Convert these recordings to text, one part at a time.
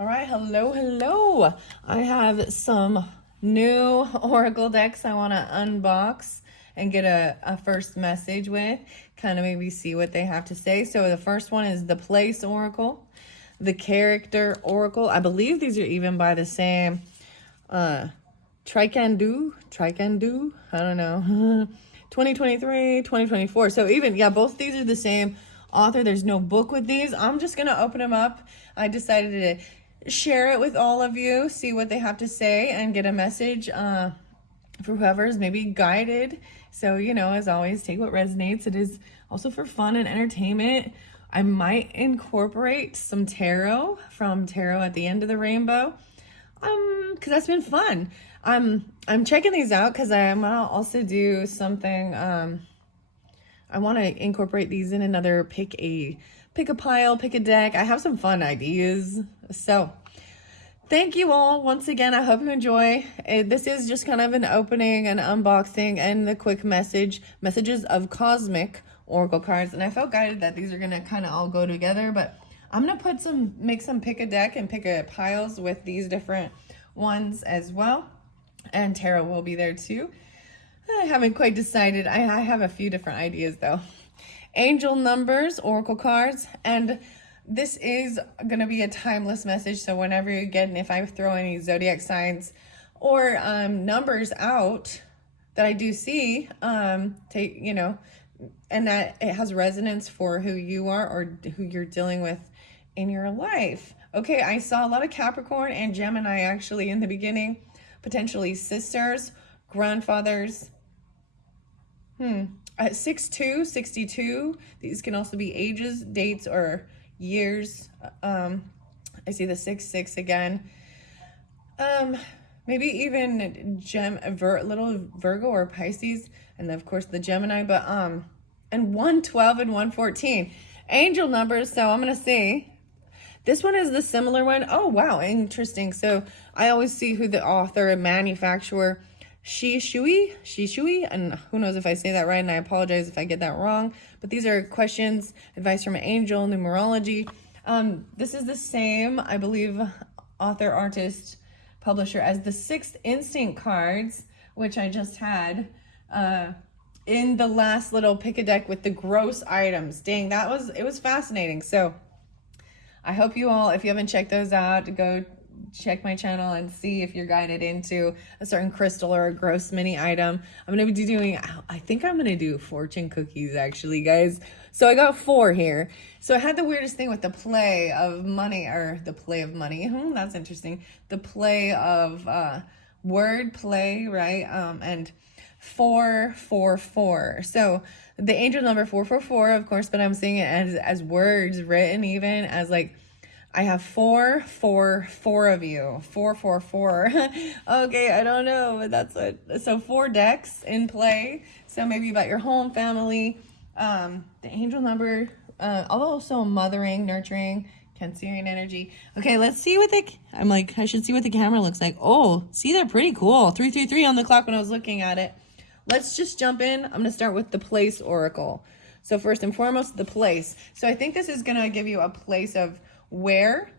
All right, hello. I have some new Oracle decks I want to unbox and get a first message with, kind of maybe see what they have to say. So the first one is the Place Oracle, the Character Oracle. I believe these are even by the same Tricandu, I don't know, 2023, 2024. So even, yeah, both these are the same author. There's no book with these. I'm just going to open them up. I decided to share it with all of you, see what they have to say, and get a message for whoever's maybe guided. So, as always, take what resonates. It is also for fun and entertainment. I might incorporate some tarot from Tarot at the End of the Rainbow, because that's been fun. I'm checking these out because I'm gonna also do something. I want to incorporate these in another pick a pile, pick a deck. I have some fun ideas. So thank you all once again. I hope you enjoy. This is just kind of an opening, an unboxing, and the quick messages of cosmic oracle cards. And I felt guided that these are gonna kind of all go together, but I'm gonna make some pick a deck and pick a piles with these different ones as well. And tarot will be there too. I haven't quite decided. I have a few different ideas though. Angel numbers, oracle cards, and this is going to be a timeless message. So whenever you get, and if I throw any zodiac signs or numbers out that I do see, and that it has resonance for who you are or who you're dealing with in your life. Okay, I saw a lot of Capricorn and Gemini actually in the beginning, potentially sisters, grandfathers. 62, 62. These can also be ages, dates, or years. I see the 6 again. Maybe even little Virgo or Pisces, and of course the Gemini. But and 112 and 114 angel numbers. So I'm gonna see. This one is the similar one. Oh wow, interesting. So I always see who the author and manufacturer. Shishui, and who knows if I say that right, and I apologize if I get that wrong, but these are questions, advice from an angel, numerology. This is the same, I believe, author, artist, publisher as the Sixth Instinct cards, which I just had in the last little pick a deck with the gross items. Dang, it was fascinating. So I hope you all, if you haven't checked those out, go check my channel and see if you're guided into a certain crystal or a gross mini item. I'm going to be doing, I think I'm going to do fortune cookies actually, guys. So I got 4 here. So I had the weirdest thing with the play of money, or the play of money. That's interesting. The play of word play, right? And 444. So the angel number 444, of course, but I'm seeing it as words written, even as like, I have 4 of you. 444. Okay, I don't know, but that's it. So 4 decks in play. So maybe about your home, family. The angel number, also mothering, nurturing, Cancerian energy. Okay, let's see what I should see what the camera looks like. Oh, see, they're pretty cool. 333 on the clock when I was looking at it. Let's just jump in. I'm going to start with the Place Oracle. So first and foremost, the place. So I think this is going to give you a place of where,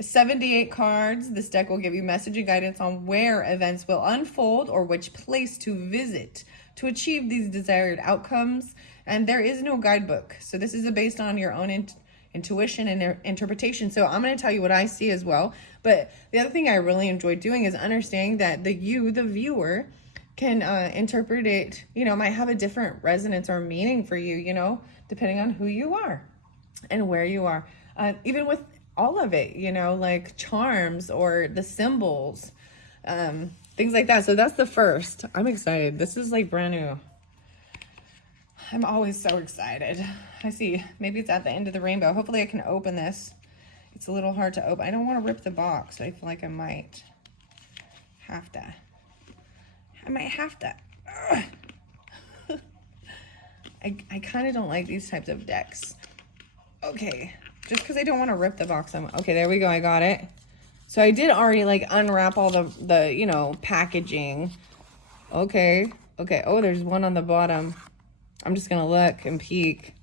78 cards. This deck will give you message and guidance on where events will unfold or which place to visit to achieve these desired outcomes. And there is no guidebook. So this is based on your own intuition and interpretation. So I'm going to tell you what I see as well. But the other thing I really enjoy doing is understanding that the viewer, can interpret it, might have a different resonance or meaning for you, depending on who you are and where you are. Even with all of it, like charms or the symbols, things like that. So that's the first. I'm excited. This is like brand new. I'm always so excited. I see. Maybe it's at the end of the rainbow. Hopefully I can open this. It's a little hard to open. I don't want to rip the box. I feel like I might have to. I kind of don't like these types of decks. Okay, just because I don't want to rip the box. Okay, there we go. I got it. So I did already unwrap all the packaging. Okay. Oh, there's one on the bottom. I'm just gonna look and peek.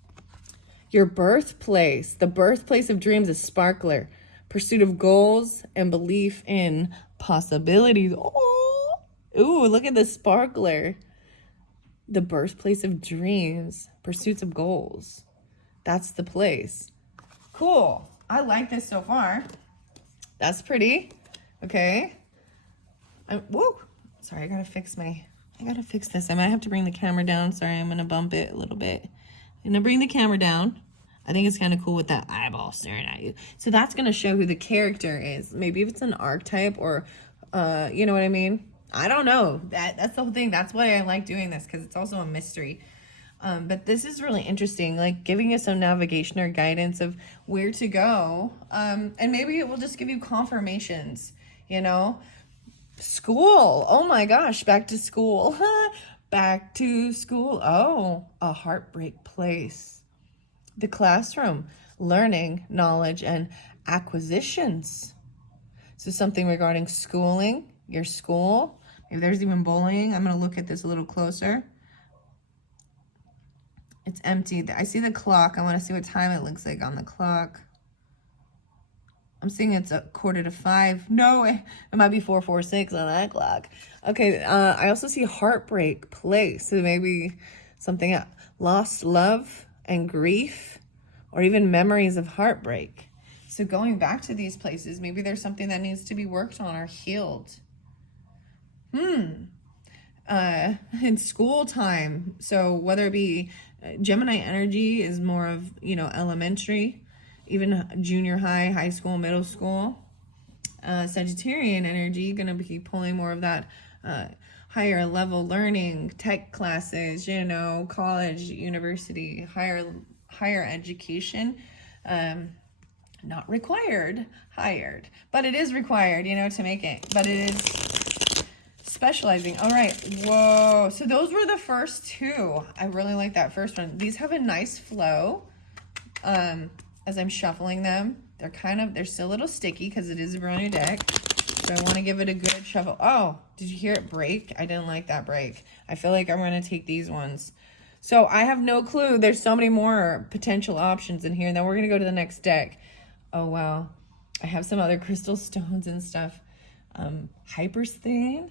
Your birthplace. The birthplace of dreams is sparkler. pursuit of goals, and belief in possibilities. Oh, ooh, look at the sparkler. The birthplace of dreams, pursuits of goals. That's the place. Cool. I like this so far. That's pretty. Okay. Whoa. Sorry, I gotta fix this. I might have to bring the camera down. Sorry, I'm gonna bump it a little bit. I'm gonna bring the camera down. I think it's kind of cool with that eyeball staring at you. So that's gonna show who the character is. Maybe if it's an archetype or, you know what I mean? I don't know. That's the whole thing. That's why I like doing this, because it's also a mystery. But this is really interesting, like giving you some navigation or guidance of where to go. And maybe it will just give you confirmations, you know? School. Oh my gosh, back to school. Back to school. Oh, a heartbreak place. The classroom, learning, knowledge, and acquisitions. So something regarding schooling, your school. Maybe there's even bullying. I'm going to look at this a little closer. It's empty. I see the clock. I want to see what time it looks like on the clock. I'm seeing it's 4:45. No, it might be 4:46 on that clock. Okay, I also see heartbreak place. So maybe something else. Lost love and grief, or even memories of heartbreak. So going back to these places, maybe there's something that needs to be worked on or healed. In school time, so whether it be Gemini energy is more of, you know, elementary, even junior high, high school, middle school. Sagittarian energy gonna be pulling more of that higher level learning, tech classes, you know, college, university, higher education. Not required, hired, but it is required, you know, to make it, but it is specializing. All right. Whoa. So those were the first two. I really like that first one. These have a nice flow. As I'm shuffling them, they're still a little sticky because it is a brand new deck. So I want to give it a good shuffle. Oh, did you hear it break? I didn't like that break. I feel like I'm going to take these ones. So I have no clue. There's so many more potential options in here. And then we're going to go to the next deck. Oh, wow. I have some other crystal stones and stuff. Hypersthene,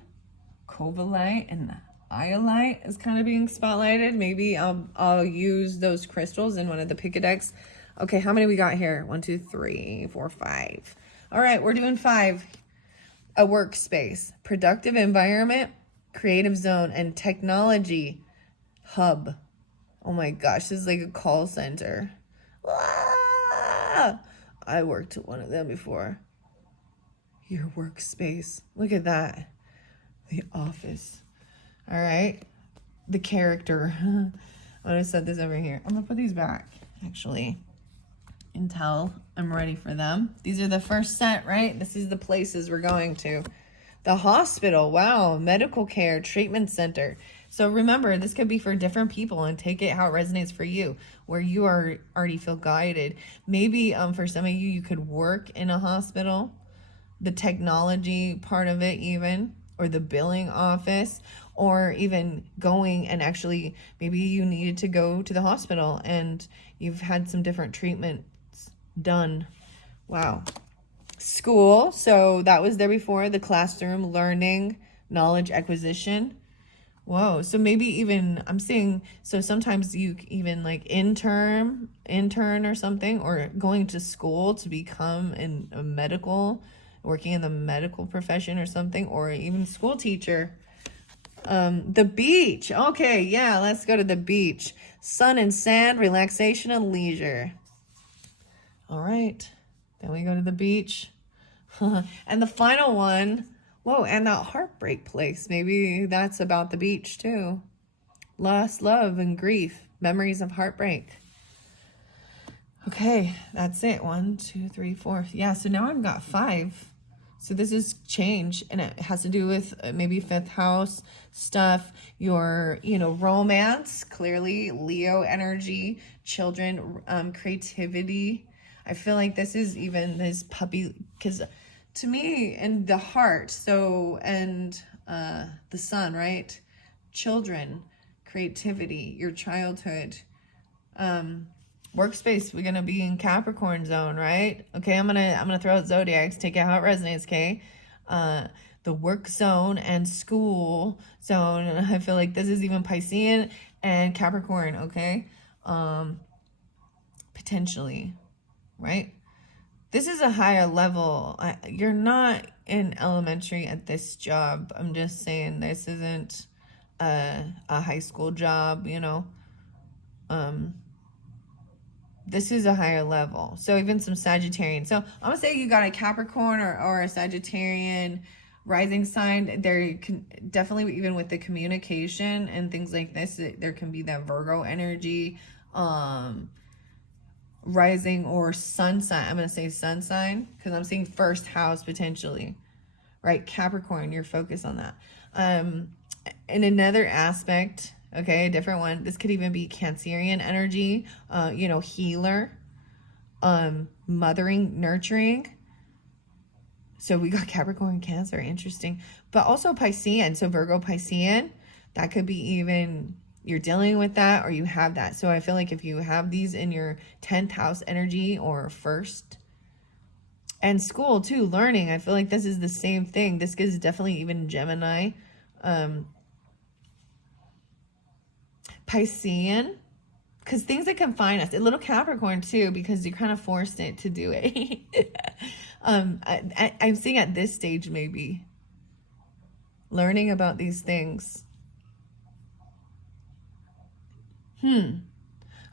Cobalite, and Iolite is kind of being spotlighted. Maybe I'll use those crystals in one of the pick a decks. Okay, how many we got here? 1, 2, 3, 4, 5. All right, we're doing 5. A workspace, productive environment, creative zone, and technology hub. Oh my gosh, this is like a call center. Ah! I worked at one of them before. Your workspace. Look at that. The office. All right. The character. I'm going to set this over here. I'm going to put these back, actually, until I'm ready for them. These are the first set, right? This is the places we're going to. The hospital. Wow. Medical care. Treatment center. So remember, this could be for different people, and take it how it resonates for you, where you already feel guided. Maybe for some of you, you could work in a hospital, the technology part of it even, or the billing office, or even going and actually, maybe you needed to go to the hospital and you've had some different treatments done. Wow. School. So that was there before, the classroom, learning, knowledge acquisition. Whoa. So maybe even I'm seeing, so sometimes you even like intern or something, or going to school to become a medical, working in the medical profession or something, or even school teacher. The beach. Okay, yeah, let's go to the beach. Sun and sand, relaxation and leisure. All right, then we go to the beach. And the final one, whoa, and that heartbreak place. Maybe that's about the beach too. Lost love and grief, memories of heartbreak. Okay, that's it. 1, 2, 3, 4. Yeah, so now I've got 5. So this is change, and it has to do with maybe 5th house stuff, your, romance, clearly Leo energy, children, creativity. I feel like this is even this puppy, because to me, and the heart, so, and the sun, right? Children, creativity, your childhood, Workspace, we're gonna be in Capricorn zone, right? Okay, I'm gonna throw out zodiacs, take it how it resonates, okay? The work zone and school zone. I feel like this is even Piscean and Capricorn, okay? Potentially, right? This is a higher level. You're not in elementary at this job. I'm just saying this isn't a high school job, you know. This is a higher level. So even some Sagittarian. So I'm going to say you got a Capricorn or a Sagittarian rising sign. There can definitely, even with the communication and things like this, there can be that Virgo energy, rising or sun sign. I'm going to say sun sign because I'm seeing first house potentially, right? Capricorn, you're focused on that. In another aspect, okay, a different one, this could even be Cancerian energy, you know, healer, mothering, nurturing. So we got Capricorn, Cancer, interesting. But also Piscean, so Virgo, Piscean, that could be even you're dealing with that or you have that. So I feel like if you have these in your 10th house energy or first, and school too, learning, I feel like this is the same thing. This is definitely even Gemini. Piscean, because things that confine us, a little Capricorn too, because you kind of forced it to do it. I'm seeing at this stage maybe learning about these things.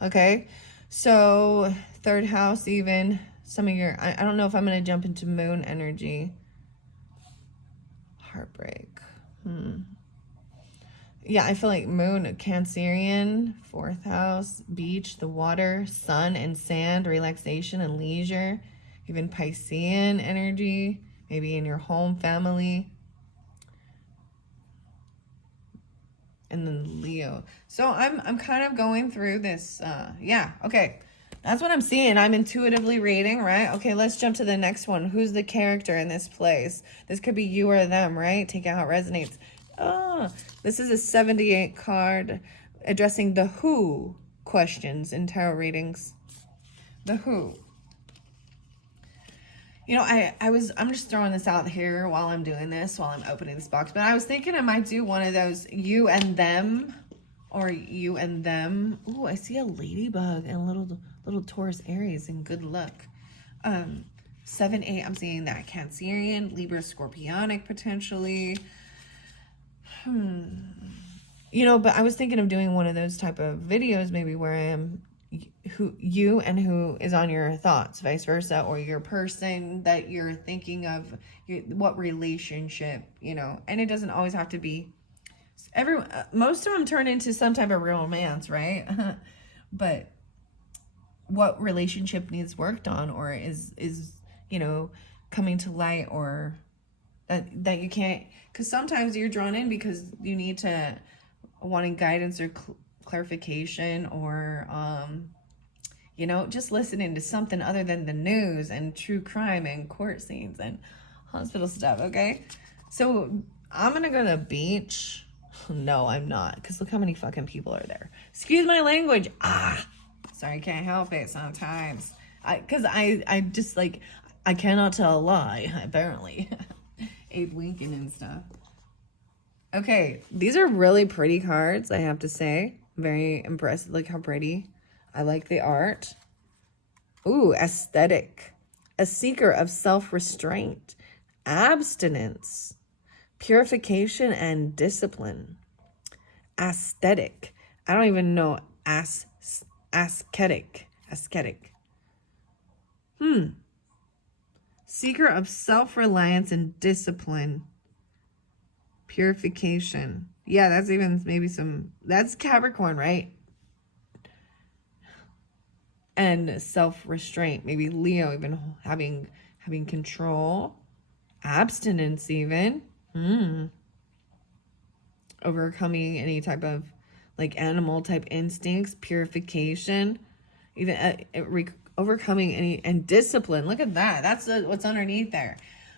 Okay, so third house, even some of your, I don't know if I'm going to jump into moon energy. Heartbreak. Yeah, I feel like moon, Cancerian, fourth house, beach, the water, sun and sand, relaxation and leisure. Even Piscean energy, maybe in your home, family. And then Leo. So I'm kind of going through this. Yeah, okay. That's what I'm seeing. I'm intuitively reading, right? Okay, let's jump to the next one. Who's the character in this place? This could be you or them, right? Take out how it resonates. Oh, this is a 78 card addressing the who questions in tarot readings. The who. You know, I'm just throwing this out here while I'm doing this, while I'm opening this box. But I was thinking I might do one of those you and them or you and them. Ooh, I see a ladybug and little Taurus Aries and good luck. 7-8, I'm seeing that Cancerian, Libra, Scorpionic potentially. You know, but I was thinking of doing one of those type of videos maybe where I am you and who is on your thoughts, vice versa, or your person that you're thinking of, what relationship, you know. And it doesn't always have to be most of them turn into some type of romance, right? But what relationship needs worked on or is you know, coming to light, or that you can't, because sometimes you're drawn in because you need to wanting guidance or clarification, or you know, just listening to something other than the news and true crime and court scenes and hospital stuff. Okay, so I'm gonna go to the beach. No, I'm not, because look how many fucking people are there. Excuse my language. Sorry, can't help it sometimes. Because I just like, I cannot tell a lie, apparently. Abe Lincoln and stuff. Okay, these are really pretty cards, I have to say. Very impressed. Look how pretty. I like the art. Ooh, aesthetic. A seeker of self-restraint, abstinence, purification, and discipline. Aesthetic. I don't even know. Ascetic. Seeker of self-reliance and discipline. Purification. Yeah, that's even maybe that's Capricorn, right? And self-restraint. Maybe Leo, even having control. Abstinence even. Overcoming any type of like animal type instincts. Purification. Even overcoming any, and discipline. Look at that. That's what's underneath there.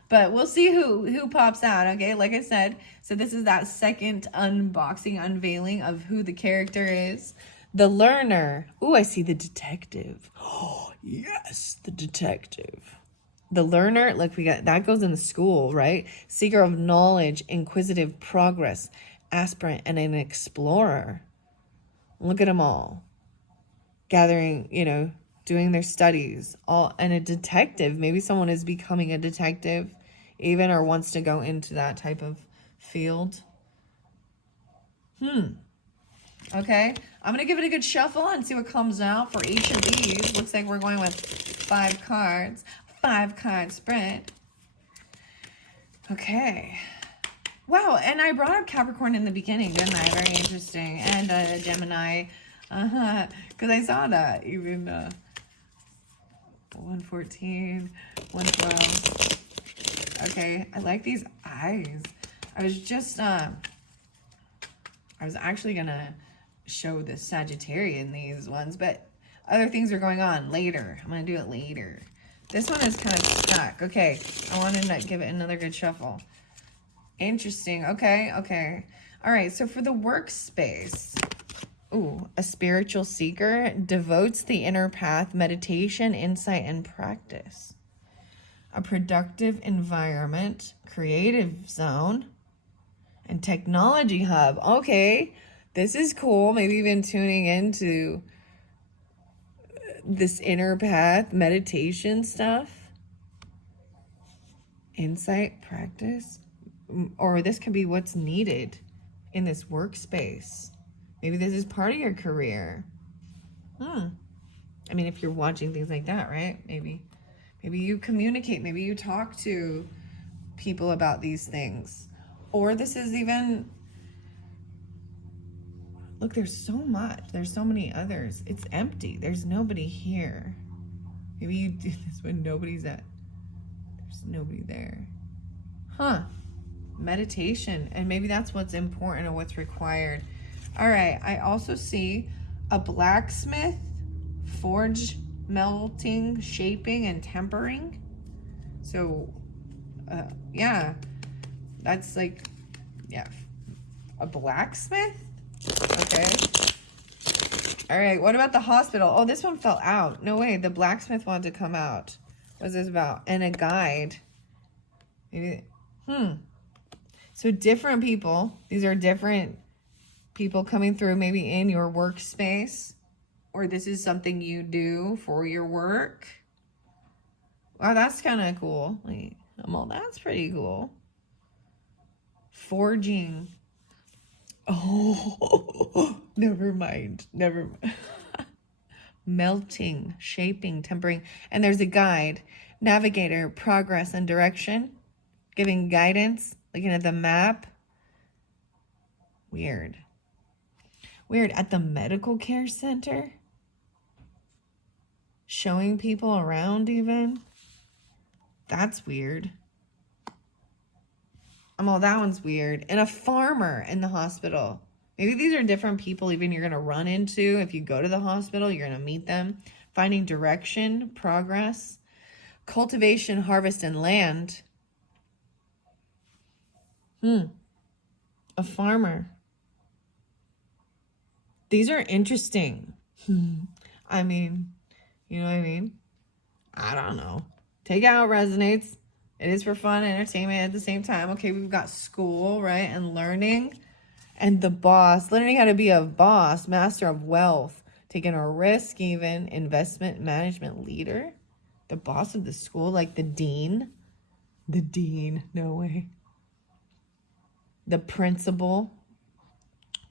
But we'll see who pops out, okay? Like I said, so this is that second unboxing, unveiling of who the character is. The learner. Ooh, I see the detective. Oh, yes, the detective. The learner, like we got, that goes in the school, right? Seeker of knowledge, inquisitive progress, aspirant, and an explorer. Look at them all. Gathering, doing their studies. All, and a detective. Maybe someone is becoming a detective even, or wants to go into that type of field. Okay, I'm going to give it a good shuffle and see what comes out for each of these. Looks like we're going with 5 cards. 5-card spread. Okay. Wow, and I brought up Capricorn in the beginning, didn't I? Very interesting. And Gemini. Because I saw that. Even 114, 112. Okay, I like these eyes. I was actually going to show the Sagittarian these ones, but other things are going on later. I'm going to do it later. This one is kind of stuck. Okay, I want to give it another good shuffle. Interesting. Okay. All right, so for the workspace, ooh, a spiritual seeker devotes the inner path, meditation, insight, and practice. A productive environment, creative zone, and technology hub. Okay, this is cool. Maybe even tuning into this inner path meditation stuff. Insight, practice, or this could be what's needed in this workspace. Maybe this is part of your career. I mean, if you're watching things like that, right? Maybe you communicate, maybe you talk to people about these things. Or this is even, look, there's so much. There's so many others. It's empty. There's nobody here. Maybe you do this when nobody's there's nobody there. Meditation. And maybe that's what's important or what's required. All right. I also see a blacksmith, forge, melting, shaping, and tempering. So, yeah. That's like, yeah, a blacksmith? Okay. All right, what about the hospital? Oh, this one fell out. No way, the blacksmith wanted to come out. What's this about? And a guide. Maybe, So different people. These are different people coming through maybe in your workspace. Or this is something you do for your work. Wow, that's kind of cool. Wait, that's pretty cool. Forging. Oh, never mind. Melting, shaping, tempering. And there's a guide, navigator, progress, and direction. Giving guidance, looking at the map. Weird. At the medical care center. Showing people around even. That's weird. That one's weird. And a farmer in the hospital. Maybe these are different people even you're going to run into. If you go to the hospital, you're going to meet them. Finding direction, progress, cultivation, harvest, and land. A farmer. These are interesting. I mean, you know what I mean? I don't know. Take out resonates. It is for fun and entertainment at the same time. Okay, we've got school, right? And learning. And the boss. Learning how to be a boss. Master of wealth. Taking a risk even. Investment management leader. The boss of the school. Like the dean. The dean. No way. The principal.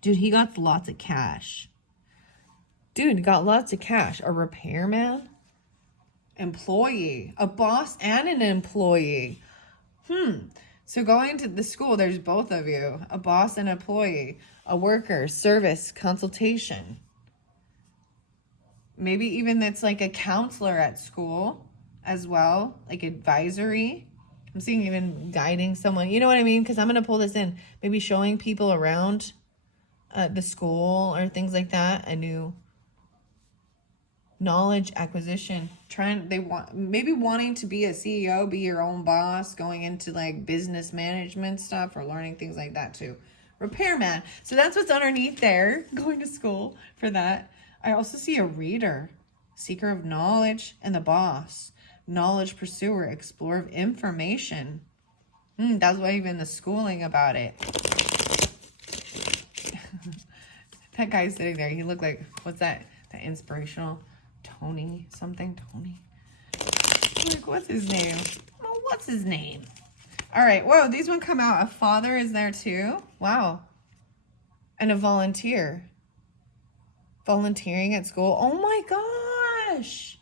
Dude, he got lots of cash. Dude, got lots of cash. A repairman. Employee, a boss and an employee. So going to the school, there's both of you, a boss and employee, a worker, service, consultation. Maybe even that's like a counselor at school as well, like advisory. I'm seeing even guiding someone, you know what I mean? Because I'm going to pull this in, maybe showing people around the school or things like that, a new knowledge acquisition, maybe wanting to be a CEO, be your own boss, going into like business management stuff or learning things like that too. repairman. So that's what's underneath there, going to school for that. I also see a reader, seeker of knowledge, and the boss, knowledge pursuer, explorer of information. That's why even the schooling about it. That guy sitting there, he looked like, what's that? That inspirational Tony something? Tony? Like, what's his name? Oh, what's his name? All right. Whoa, these one come out. A father is there too. Wow. And a volunteer. Volunteering at school. Oh my gosh.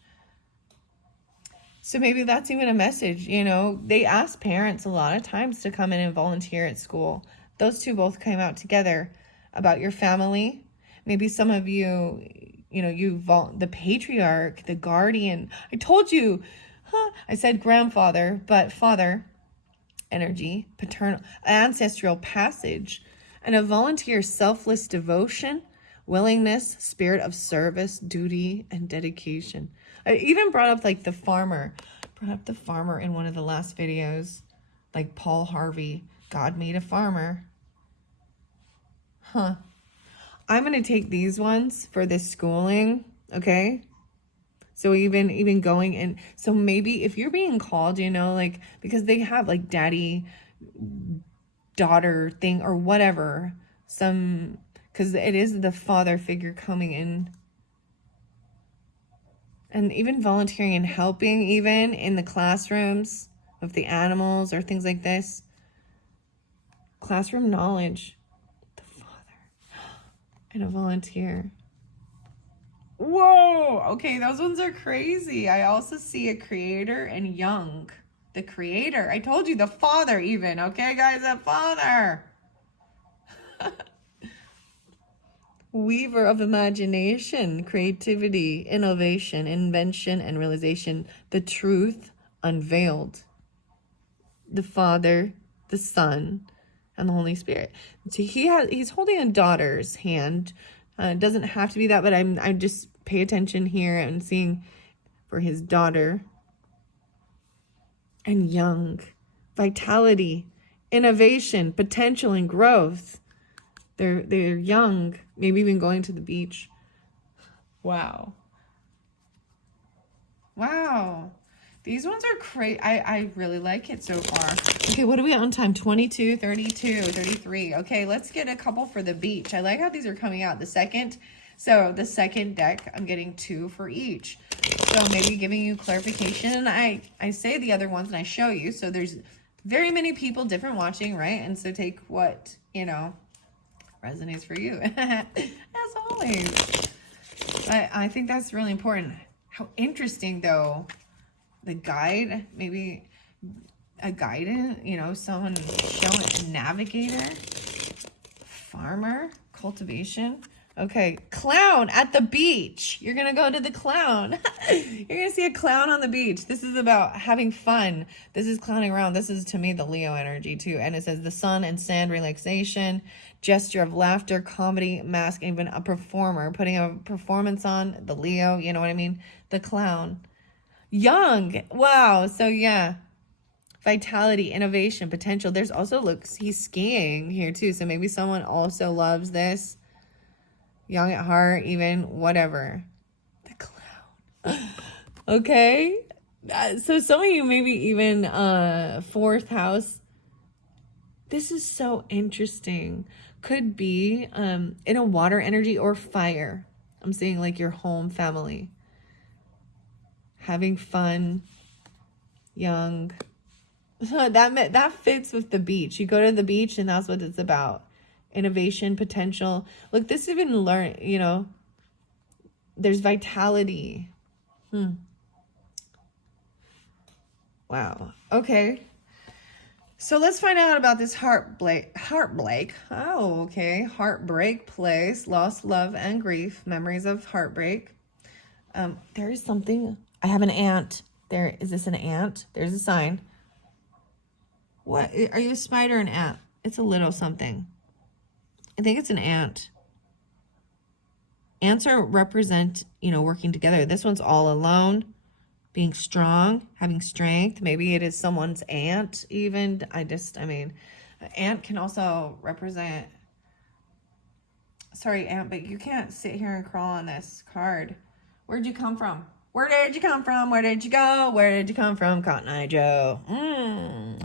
So maybe that's even a message. You know, they ask parents a lot of times to come in and volunteer at school. Those two both came out together about your family. Maybe some of you, you know, the patriarch, the guardian. I told you, I said grandfather, but father energy, paternal, ancestral passage, and a volunteer selfless devotion, willingness, spirit of service, duty, and dedication. I even brought up like the farmer. In one of the last videos, like Paul Harvey, God made a farmer. I'm going to take these ones for this schooling, okay? So even going in, so maybe if you're being called, you know, like, because they have like daddy, daughter thing or whatever, because it is the father figure coming in. And even volunteering and helping even in the classrooms with the animals or things like this. Classroom knowledge. And a volunteer. Whoa! Okay, those ones are crazy. I also see a creator and young. The creator. I told you, the father even. Okay, guys, the father. Weaver of imagination, creativity, innovation, invention, and realization. The truth unveiled. The Father, the Son, and the Holy Spirit. So he's holding a daughter's hand. It doesn't have to be that, but I just pay attention here and seeing for his daughter. And young, vitality, innovation, potential, and growth. They're young, maybe even going to the beach. Wow. Wow. These ones are great. I really like it so far. Okay, what are we on time? 22, 32, 33. Okay, let's get a couple for the beach. I like how these are coming out. The second deck, I'm getting 2 for each. So maybe giving you clarification. I say the other ones and I show you. So there's very many people different watching, right? And so take what, you know, resonates for you. As always. I think that's really important. How interesting, though. The guide, maybe a guidance, you know, someone showing a navigator, farmer, cultivation. Okay, clown at the beach. You're going to go to the clown. You're going to see a clown on the beach. This is about having fun. This is clowning around. This is, to me, the Leo energy, too. And it says the sun and sand relaxation, gesture of laughter, comedy, mask, even a performer, putting a performance on, the Leo, you know what I mean? The clown. Young. Wow. So, yeah. Vitality, innovation, potential. There's also, look, he's skiing here, too. So maybe someone also loves this. Young at heart, even, whatever. The clown. Okay. So some of you maybe even 4th house. This is so interesting. Could be in a water energy or fire. I'm saying like your home family. Having fun. Young. That fits with the beach. You go to the beach and that's what it's about. Innovation, potential. Look, this even learn, you know, there's vitality. Wow. Okay. So let's find out about this heartbreak. Oh, okay. Heartbreak place, loss, love, and grief. Memories of heartbreak. There is something. I have an ant. There. Is this an ant? There's a sign. What? Are you a spider or an ant? It's a little something. I think it's an ant. Ants are represent, you know, working together. This one's all alone, being strong, having strength. Maybe it is someone's aunt even. I mean, an ant can also represent Sorry, Aunt, but you can't sit here and crawl on this card. Where'd you come from? Where did you come from? Where did you go? Where did you come from, Cotton Eye Joe?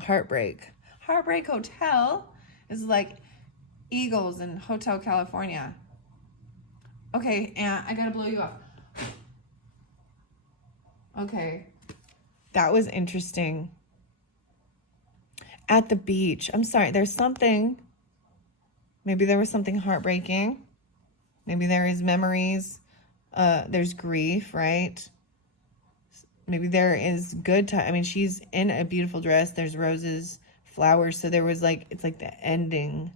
Heartbreak. Heartbreak Hotel is like Eagles in Hotel California. Okay, Aunt, I gotta blow you up. Okay. That was interesting. At the beach. I'm sorry, there's something. Maybe there was something heartbreaking. Maybe there is memories. There's grief, right? Maybe there is good time. I mean, she's in a beautiful dress. There's roses, flowers. So there was like, it's like the ending.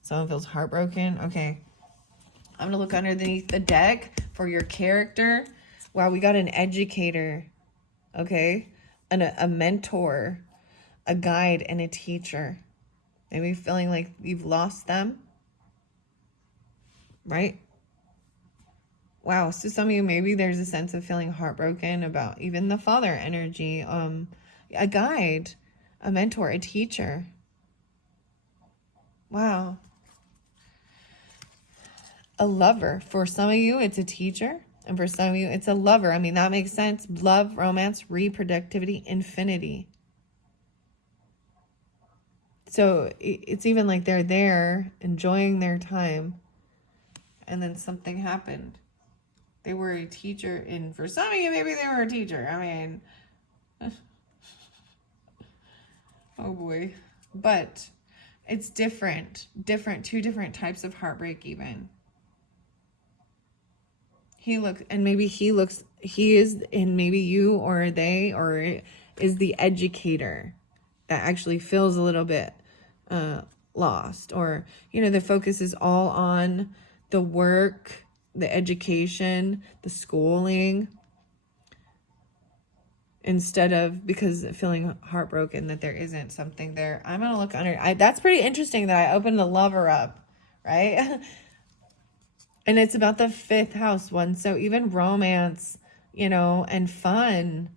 Someone feels heartbroken. Okay. I'm going to look underneath the deck for your character. Wow, we got an educator. Okay. A mentor, a guide, and a teacher. Maybe feeling like you've lost them. Right? Wow, so some of you, maybe there's a sense of feeling heartbroken about even the father energy. A guide, a mentor, a teacher. Wow. A lover. For some of you, it's a teacher. And for some of you, it's a lover. I mean, that makes sense. Love, romance, reproductivity, infinity. So it's even like they're there, enjoying their time. And then something happened. They were a teacher, and for some of you, maybe they were a teacher. I mean, oh boy. But it's different, two different types of heartbreak even. He looks, and maybe he is, and maybe you or they, or is the educator that actually feels a little bit lost. Or, the focus is all on the work, the education, the schooling, instead of, because feeling heartbroken that there isn't something there. I'm going to look under. That's pretty interesting that I opened the lover up, right? And it's about the 5th house one. So even romance, and fun.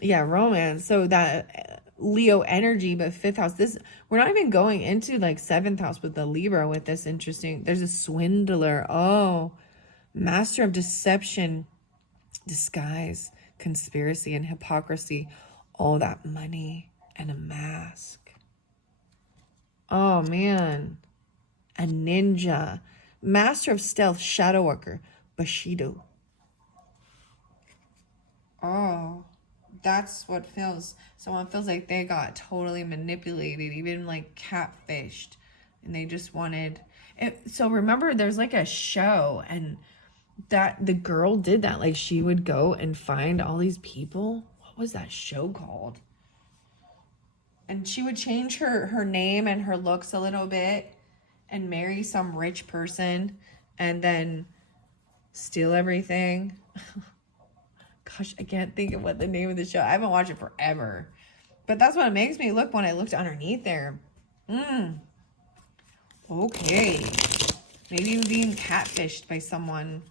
Yeah, romance. So that Leo energy, but 5th house. We're not even going into like 7th house with the Libra with this interesting. There's a swindler. Oh, master of deception, disguise, conspiracy, and hypocrisy. All that money and a mask. Oh man, a ninja, master of stealth, shadow worker, Bushido. Oh, that's what someone feels like they got totally manipulated, even like catfished, and they just wanted it. So remember, there's like a show, and that the girl did that. Like, she would go and find all these people. What was that show called? And she would change her name and her looks a little bit and marry some rich person and then steal everything. Gosh, I can't think of what the name of the show. I haven't watched it forever. But that's what it makes me look when I looked underneath there. Okay. Maybe you're being catfished by someone,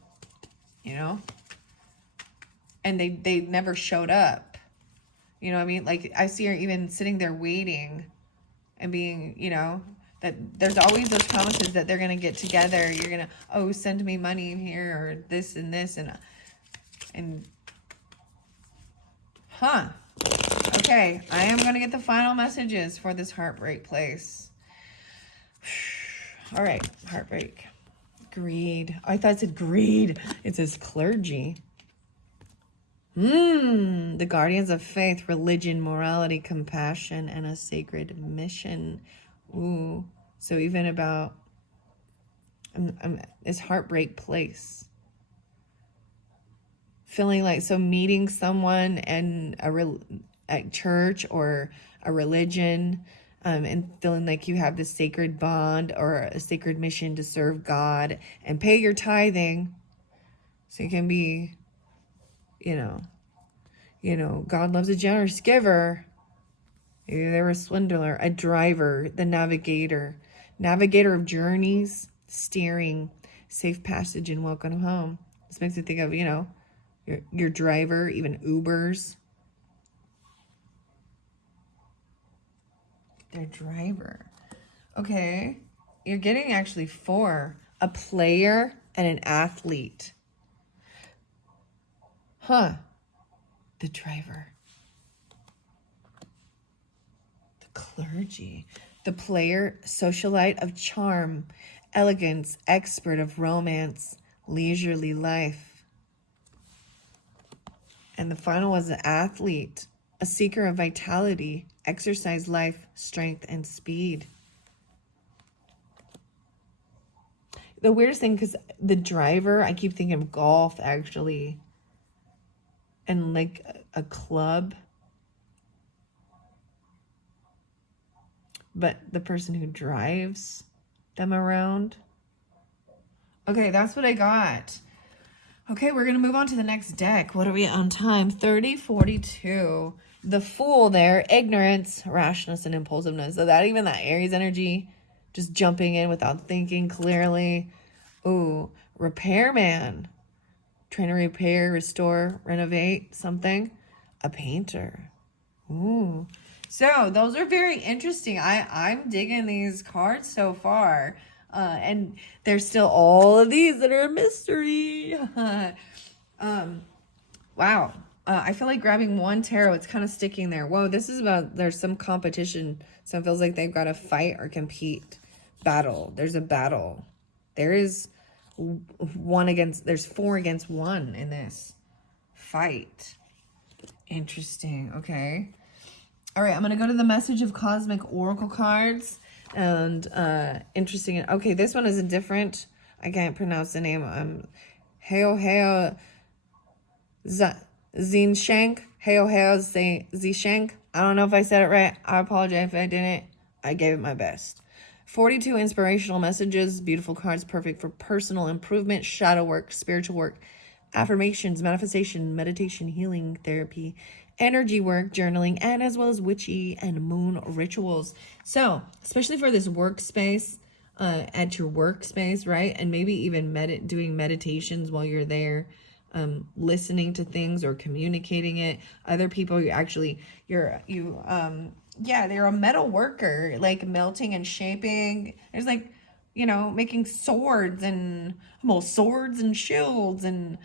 and they never showed up. You know what I mean? Like, I see her even sitting there waiting and being, that there's always those promises that they're going to get together. You're going to, send me money here or this and this and okay, I am going to get the final messages for this heartbreak place. All right, heartbreak. Greed. I thought it said greed. It says clergy. The guardians of faith, religion, morality, compassion, and a sacred mission. Ooh. So even about this heartbreak place. Feeling like, so meeting someone and at church or a religion, and feeling like you have this sacred bond or a sacred mission to serve God and pay your tithing. So you can be, God loves a generous giver. Maybe they were a swindler, a driver, the navigator of journeys, steering, safe passage, and welcome home. This makes me think of, your driver, even Ubers. Their driver. Okay. You're getting actually 4 a player, and an athlete. Huh. The driver. The clergy. The player, socialite of charm, elegance, expert of romance, leisurely life. And the final was the athlete, a seeker of vitality, exercise, life, strength, and speed. The weirdest thing, because the driver, I keep thinking of golf, actually. And like a club. But the person who drives them around. Okay, that's what I got. Okay, we're going to move on to the next deck. What are we on time? 30:42. The Fool there, ignorance, rashness, and impulsiveness. So that Aries energy, just jumping in without thinking clearly. Ooh, repairman. Trying to repair, restore, renovate something. A painter. Ooh. So those are very interesting. I'm digging these cards so far. And there's still all of these that are a mystery. Wow. I feel like grabbing one tarot, it's kind of sticking there. Whoa, this is about, there's some competition. So it feels like they've got to fight or compete. Battle. There's a battle. There is there's 4 against 1 in this fight. Interesting. Okay. All right, I'm going to go to the message of cosmic oracle cards. And interesting. Okay, this one is a different, I can't pronounce the name. Heo Zinshank. Heo Zishank. I don't know if I said it right. I apologize if I didn't. I gave it my best. 42 inspirational messages, beautiful cards, perfect for personal improvement, shadow work, spiritual work, affirmations, manifestation, meditation, healing, therapy, energy work, journaling, and as well as witchy and moon rituals. So, especially for this workspace, at your workspace, right? And maybe even doing meditations while you're there, listening to things or communicating it. Other people, they're a metal worker, like melting and shaping. There's like, making swords and shields and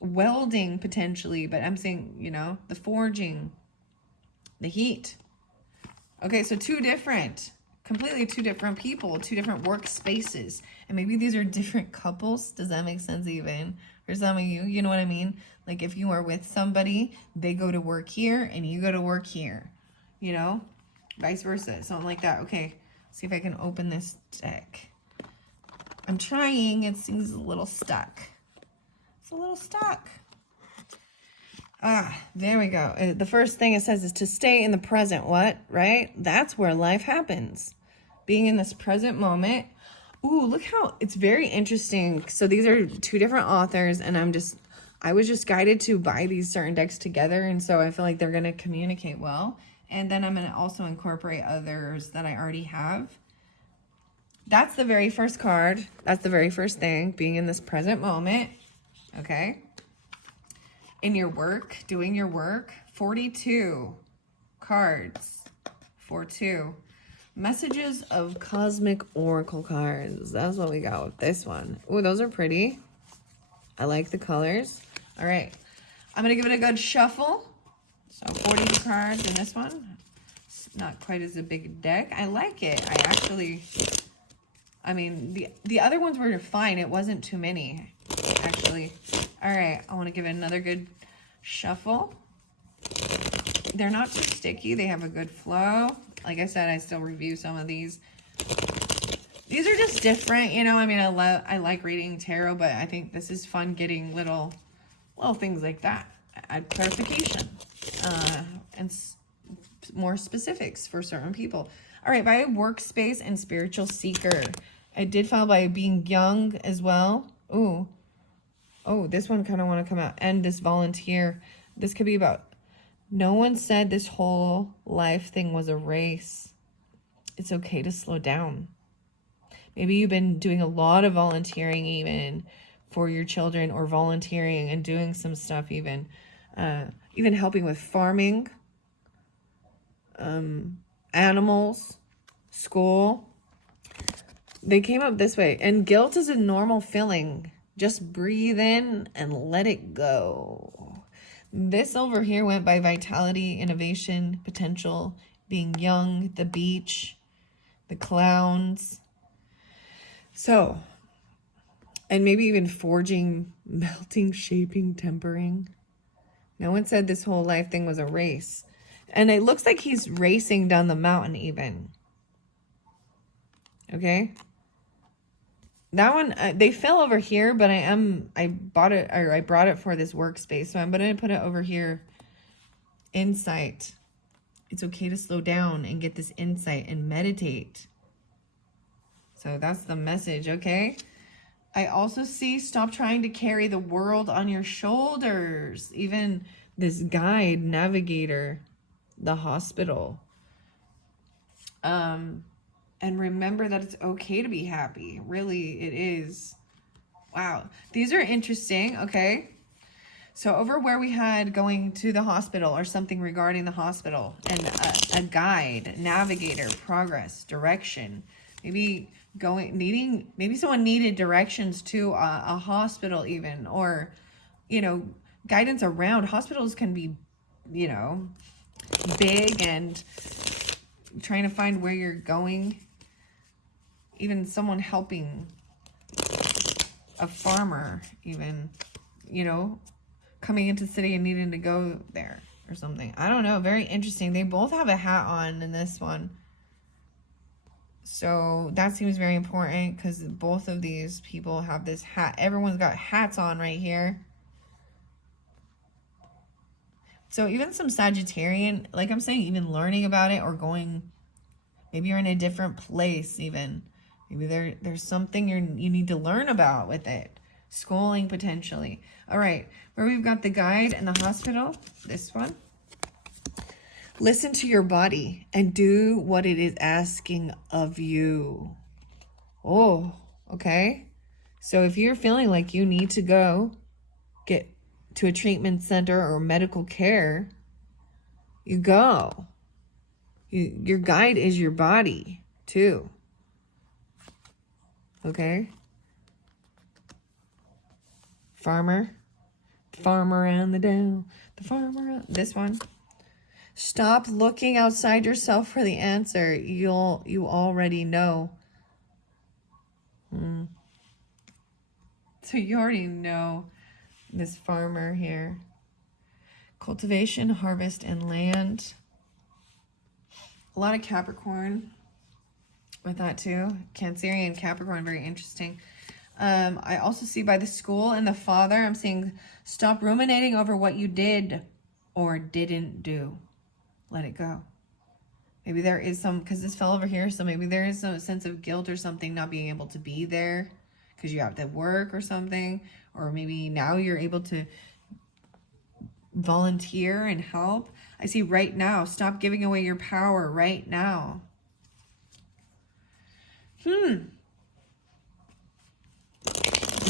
welding potentially. But I'm saying, the forging, the heat. Okay, so completely two different people, 2 different workspaces. And maybe these are different couples. Does that make sense even? For some of you, you know what I mean? Like if you are with somebody, they go to work here and you go to work here. Vice versa, something like that. Okay, see if I can open this deck. I'm trying. It seems a little stuck. It's a little stuck. There we go. The first thing it says is to stay in the present. What? Right? That's where life happens. Being in this present moment. Ooh, look how it's very interesting. So these are 2 different authors, and I was just guided to buy these certain decks together, and so I feel like they're going to communicate well. And then I'm going to also incorporate others that I already have. That's the very first card. That's the very first thing, being in this present moment. Okay. In your work, doing your work. 42 cards. 4-2. Messages of cosmic oracle cards. That's what we got with this one. Ooh, those are pretty. I like the colors. All right. I'm going to give it a good shuffle. So 42 cards in this one. It's not quite as a big deck. I like it. The other ones were fine. It wasn't too many, actually. All right. I want to give it another good shuffle. They're not too sticky. They have a good flow. Like I said, I still review some of these. These are just different, I like reading tarot, but I think this is fun getting little things like that. Add clarification and more specifics for certain people. All right, by workspace and spiritual seeker. I did follow by being young as well. Ooh. Oh, this one kind of want to come out. And this volunteer. This could be about, no one said this whole life thing was a race. It's okay to slow down. Maybe you've been doing a lot of volunteering even for your children, or volunteering and doing some stuff even helping with farming, animals, school. They came up this way. And guilt is a normal feeling. Just breathe in and let it go. This over here went by vitality, innovation, potential, being young, the beach, the clowns. So, and maybe even forging, melting, shaping, tempering. No one said this whole life thing was a race. And it looks like he's racing down the mountain even. Okay. That one, they fell over here, but I bought it, or I brought it for this workspace. So I'm going to put it over here. Insight. It's okay to slow down and get this insight and meditate. So that's the message, okay? I also see stop trying to carry the world on your shoulders. Even this guide, navigator, the hospital. And remember that it's okay to be happy. Really, it is. Wow. These are interesting, okay? So over where we had going to the hospital or something regarding the hospital and a guide, navigator, progress, direction, maybe maybe someone needed directions to a hospital even, or, you know, guidance around. Hospitals can be, you know, big and trying to find where you're going. Even someone helping a farmer, even, you know, coming into the city and needing to go there or something. I don't know. Very interesting. They both have a hat on in this one. So that seems very important because both of these people have this hat. Everyone's got hats on right here. So even some Sagittarian, like I'm saying, even learning about it or going, maybe you're in a different place even. Maybe there's something you need to learn about with it. Schooling potentially. All right, where we've got the guide and the hospital, this one. Listen to your body and do what it is asking of you. Oh, okay. So if you're feeling like you need to go get to a treatment center or medical care, you go. Your guide is your body too. Okay. Farmer around the down, the farmer around, this one. Stop looking outside yourself for the answer. You already know. So you already know this farmer here. Cultivation, harvest, and land. A lot of Capricorn with that too. Cancerian, Capricorn, very interesting. I also see by the school and the father, I'm seeing stop ruminating over what you did or didn't do. Let it go. Maybe there is some, because this fell over here, so maybe there is some sense of guilt or something not being able to be there because you have to work or something. Or maybe now you're able to volunteer and help. I see right now, stop giving away your power right now.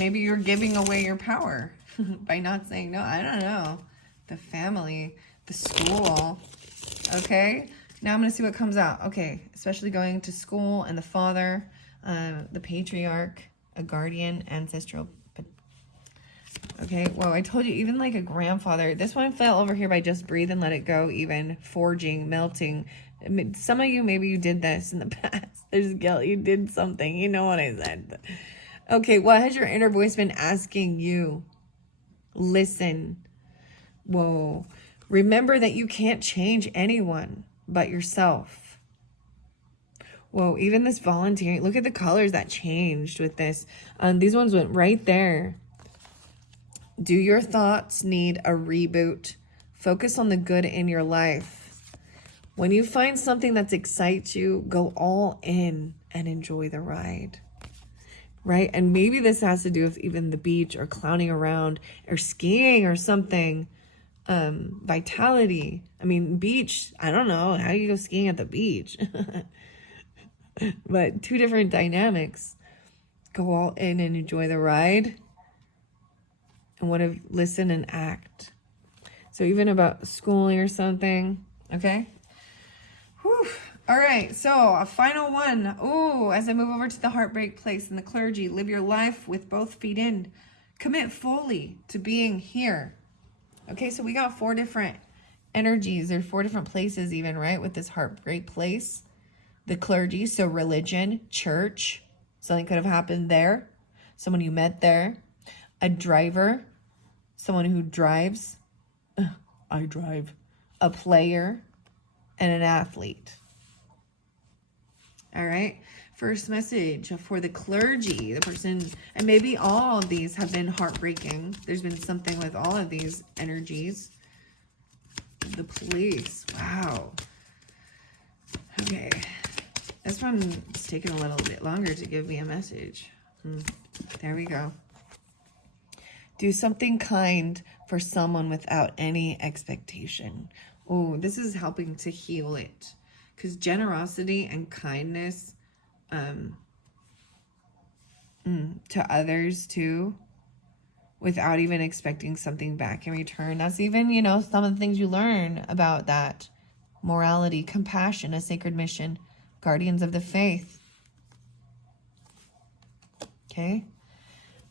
Maybe you're giving away your power by not saying no. I don't know. The family, the school. Okay. Now I'm going to see what comes out. Okay. Especially going to school and the father, the patriarch, a guardian, ancestral. Okay. Well, I told you, even like a grandfather. This one fell over here by just breathe and let it go. Even forging, melting. I mean, some of you, maybe you did this in the past. There's guilt. You did something. You know what I said. Okay, what has your inner voice been asking you? Listen. Whoa. Remember that you can't change anyone but yourself. Whoa, even this volunteering. Look at the colors that changed with this. These ones went right there. Do your thoughts need a reboot? Focus on the good in your life. When you find something that excites you, go all in and enjoy the ride. Right? And maybe this has to do with even the beach or clowning around or skiing or something. Vitality. I mean, beach, I don't know. How do you go skiing at the beach? But two different dynamics. Go all in and enjoy the ride. And what if listen and act. So even about schooling or something. Okay? Whew. All right, so a final one. Oh, as I move over to the heartbreak place and the clergy, live your life with both feet in. Commit fully to being here. Okay, so we got 4 different energies. There's 4 different places even, right? With this heartbreak place. The clergy, so religion, church. Something could have happened there. Someone you met there. A driver, someone who drives. I drive. A player and an athlete. All right. First message for the clergy, the person, and maybe all of these have been heartbreaking. There's been something with all of these energies. The police. Wow. Okay. This one's taking a little bit longer to give me a message. There we go. Do something kind for someone without any expectation. Oh, this is helping to heal it. Because generosity and kindness to others too, without even expecting something back in return. That's even, you know, some of the things you learn about that. Morality, compassion, a sacred mission, guardians of the faith. Okay.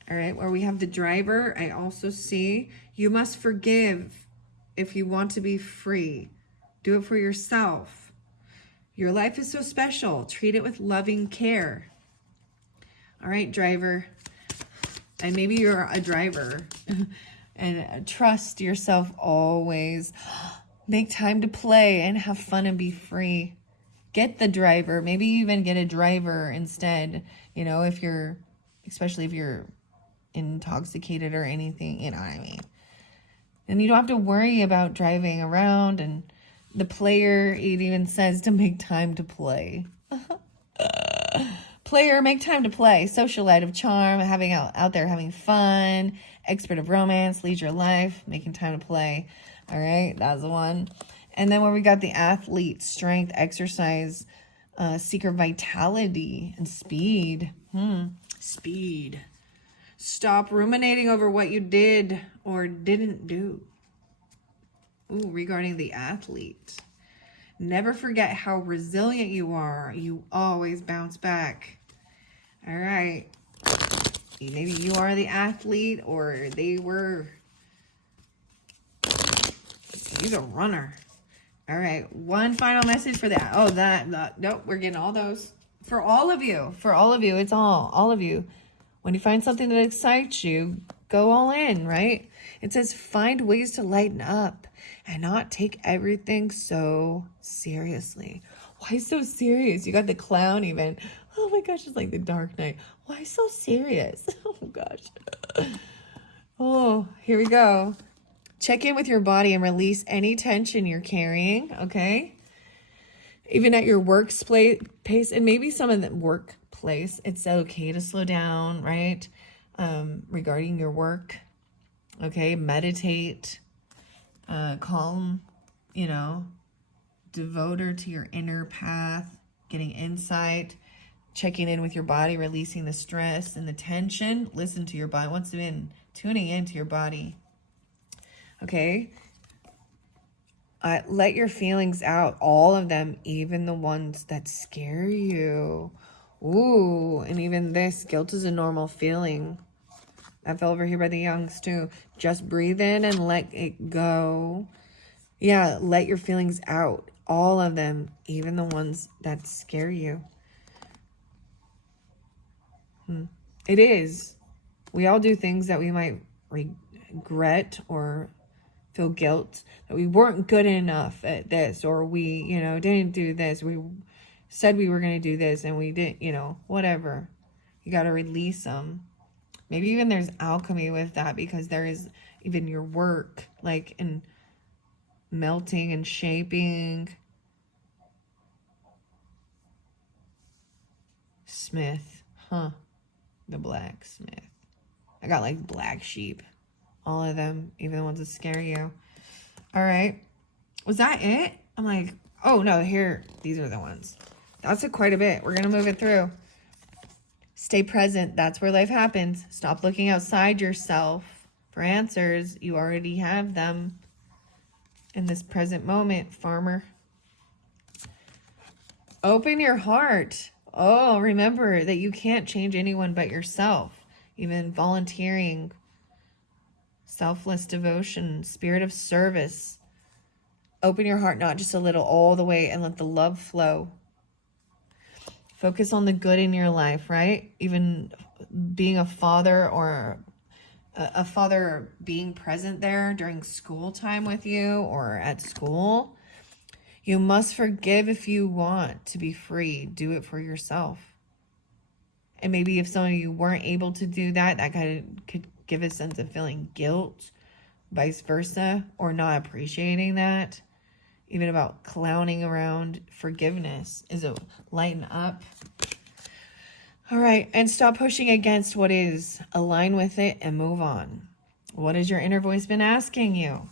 All right, where we have the driver, I also see you must forgive if you want to be free. Do it for yourself. Your life is so special. Treat it with loving care. All right, driver. And maybe you're a driver. And trust yourself always. Make time to play and have fun and be free. Get the driver. Maybe even get a driver instead. You know, if you're, especially if you're intoxicated or anything, you know what I mean. And you don't have to worry about driving around. And the player, it even says to make time to play. Player, make time to play. Socialite of charm, having out there having fun. Expert of romance, leisure life, making time to play. All right, that's the one. And then where we got the athlete, strength, exercise, seeker vitality, and speed. Speed. Stop ruminating over what you did or didn't do. Ooh, regarding the athlete. Never forget how resilient you are. You always bounce back. All right. Maybe you are the athlete or they were. He's a runner. All right. One final message for that. Oh, nope. We're getting all those. For all of you. For all of you. It's all of you. When you find something that excites you, go all in, right? It says find ways to lighten up and not take everything so seriously. Why so serious? You got the clown even. Oh my gosh, it's like the Dark Knight. Why so serious? Oh gosh. Oh, here we go. Check in with your body and release any tension you're carrying, okay? Even at your workplace, and maybe some of the workplace, it's okay to slow down, right? Regarding your work, okay? Meditate, calm, you know, devote her to your inner path, getting insight, checking in with your body, releasing the stress and the tension. Listen to your body. Once again, tuning into your body. Okay? Let your feelings out, all of them, even the ones that scare you. Ooh, and even this, guilt is a normal feeling. I fell over here by the youngs too. Just breathe in and let it go. Yeah, let your feelings out, all of them, even the ones that scare you. It is. We all do things that we might regret or feel guilt that we weren't good enough at this, or we, you know, didn't do this. We said we were going to do this and we didn't, you know, whatever. You got to release them. Maybe even there's alchemy with that, because there is even your work, like in melting and shaping. Smith, the blacksmith. I got like black sheep. All of them, even the ones that scare you. All right. Was that it? I'm like, oh no, here, these are the ones. That's quite a bit. We're going to move it through. Stay present. That's where life happens. Stop looking outside yourself for answers. You already have them in this present moment, farmer. Open your heart. Oh, remember that you can't change anyone but yourself. Even volunteering, selfless devotion, spirit of service. Open your heart, not just a little, all the way, and let the love flow. Focus on the good in your life, right? Even being a father, or a father being present there during school time with you or at school. You must forgive if you want to be free. Do it for yourself. And maybe if some of you weren't able to do that, that kind of could give a sense of feeling guilt, vice versa, or not appreciating that. Even about clowning around forgiveness. Is it lighten up? All right, and stop pushing against what is. Align with it and move on. What has your inner voice been asking you?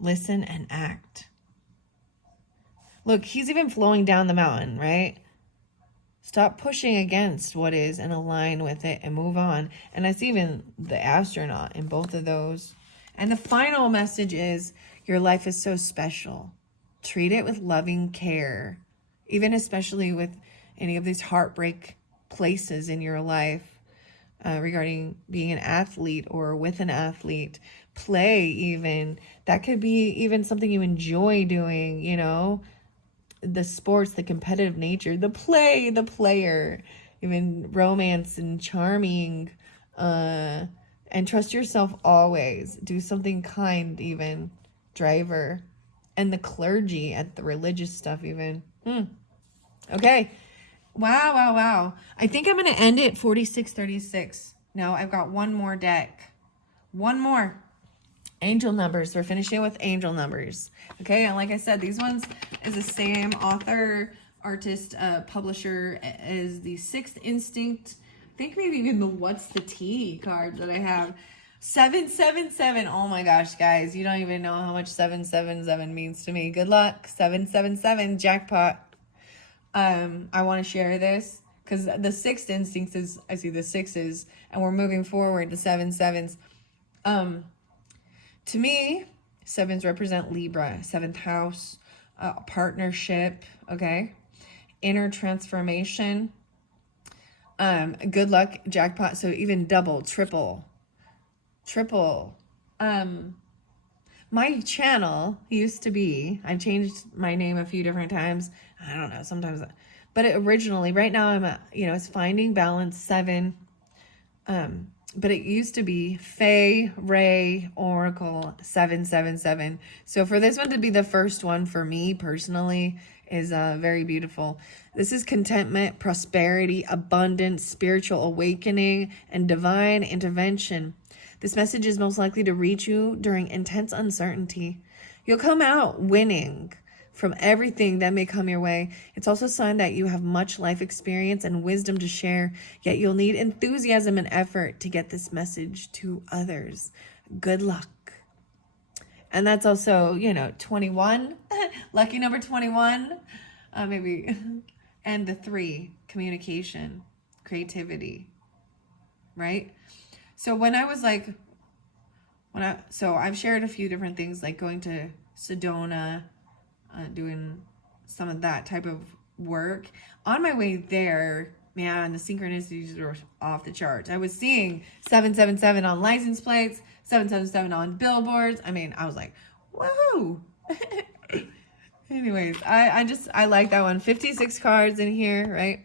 Listen and act. Look, he's even flowing down the mountain, right? Stop pushing against what is and align with it and move on. And that's even the astronaut in both of those. And the final message is, your life is so special. Treat it with loving care, even especially with any of these heartbreak places in your life, regarding being an athlete or with an athlete. Play even. That could be even something you enjoy doing, you know, the sports, the competitive nature, the play, the player, even romance and charming, and trust yourself always. Do something kind, even driver, and the clergy at the religious stuff even. Okay. Wow. I think I'm going to end it 4636. No, I've got one more deck. One more. Angel numbers. We're finishing with angel numbers. Okay, and like I said, these ones is the same author, artist, publisher as the Sixth Instinct. I think maybe even the What's the Tea card that I have. 777. Oh my gosh, guys. You don't even know how much 777 means to me. Good luck. 777 jackpot. I want to share this because the Sixth Instinct is, I see the sixes, and we're moving forward to 7/7s. To me, sevens represent Libra, seventh house, partnership, okay? Inner transformation, good luck, jackpot. So even double, triple. My channel used to be, I've changed my name a few different times. I don't know, sometimes, but originally, right now I'm at, it's Finding Balance 7. But it used to be Fae, Ray, Oracle 777. So for this one to be the first one for me personally is very beautiful. This is contentment, prosperity, abundance, spiritual awakening, and divine intervention. This message is most likely to reach you during intense uncertainty. You'll come out winning from everything that may come your way. It's also a sign that you have much life experience and wisdom to share, yet you'll need enthusiasm and effort to get this message to others. Good luck. And that's also, 21, lucky number 21, maybe, and the 3, communication, creativity, right? So when I was like, so I've shared a few different things, like going to Sedona, doing some of that type of work. On my way there, man, the synchronicities were off the charts. I was seeing 777 on license plates, 777 on billboards. I mean, I was like, whoa. Anyways, I like that one. 56 cards in here, right?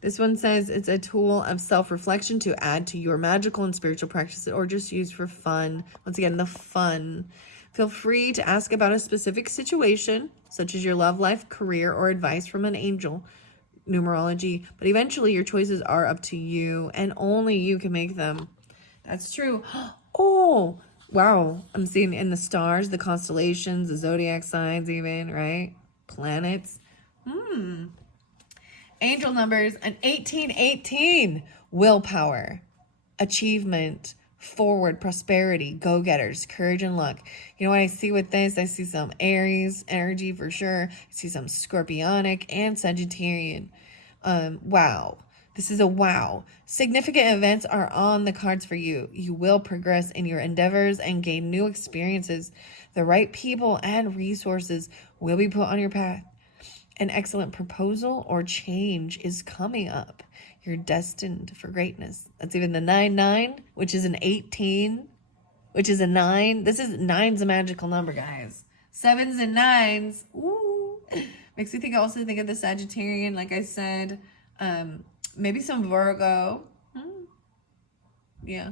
This one says it's a tool of self-reflection to add to your magical and spiritual practices, or just use for fun. Once again, the fun. Feel free to ask about a specific situation, such as your love life, career, or advice from an angel, numerology. But eventually, your choices are up to you, and only you can make them. That's true. Oh, wow. I'm seeing in the stars, the constellations, the zodiac signs even, right? Planets. Angel numbers, an 1818. Willpower, achievement, forward, prosperity, go-getters, courage, and luck. You know what I see with this? I see some Aries energy for sure. I see some Scorpionic and Sagittarian. Wow. This is a wow. Significant events are on the cards for you. You will progress in your endeavors and gain new experiences. The right people and resources will be put on your path. An excellent proposal or change is coming up. You're destined for greatness. That's even the 9-9, which is an 18, which is a 9. This is 9's a magical number, guys. 7s and 9s. Ooh. Makes me also think of the Sagittarian, like I said. Maybe some Virgo. Yeah.